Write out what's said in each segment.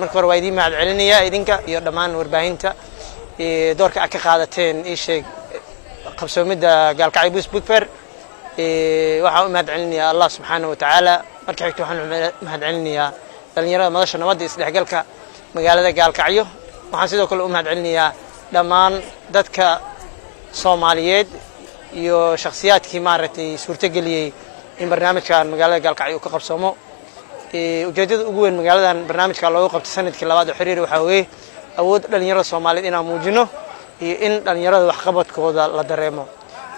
marka hore waa idin mahad celinayaa idinka iyo dhammaan warbaahinta doorka aad ka qaadateen ii sheeg qabsoomida gaalkacyo book fair waxaan u mahad celinayaa Allah subhanahu wa ta'ala marka xigta waxaan mahad celinayaa dhalinyarada madasha nabadda isdhexgalka magaalada gaalkacyo waxaan sidoo kale u mahad celinayaa dhammaan dadka Soomaaliyeed iyo shakhsiyaadkii maaragtay suurtageliyay in barnaamijkan magaalada gaalkacyo ka qabsoomo ujeedada ugu weyn magaaladan barnaamijka loogu qabtay sanadkii labaad oo xiriir waxa weeye awood dhalinyarada Soomaaliyeed inaan muujino iyo in dhalinyarada wax qabadkooda la dareemo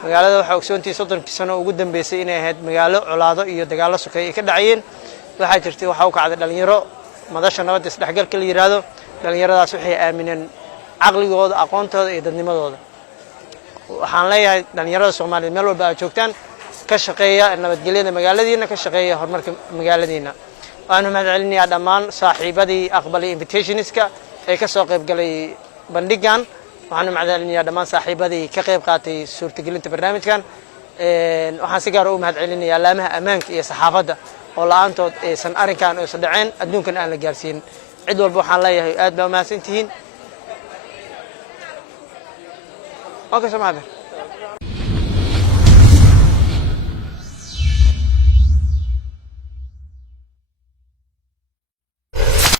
magaalada waxa ogsoontii 30 sano ugu dambeysay inay ahayd magaalo colaado iyo dagaalo sokeeye ka dhacayeen waxa jirtay waxa uu kacday dhalinyaro madasha nabadda isdhexgalka la yiraahdo dhalinyaradaas waxay aamineen aqligooda aqoontooda iyo dadnimadooda waxaan leeyahay dhalinyarada Soomaaliyeed meel walba ay joogtaan ka shaqeeya nabadgelyada magaaladiina ka shaqeeya horumarka magaaladiina waxaan mahad celinayaa dhammaan saaxiibadii aqbalay invitationska ay ka soo qayb galay bandhigan waxaan mahad celinayaa dhammaan saaxiibadii ka qayb qaatay suurtagelinta barnaamijkan waxaan si gaar ah u mahad celinayaa laamaha ammaanka iyo saxaafadda oo la'aantood aysan arrinkan oo sadaceen adduunkan aan la gaarsiin cid walba waxaan leeyahay aad baa mahadsantihiin okay soo mahad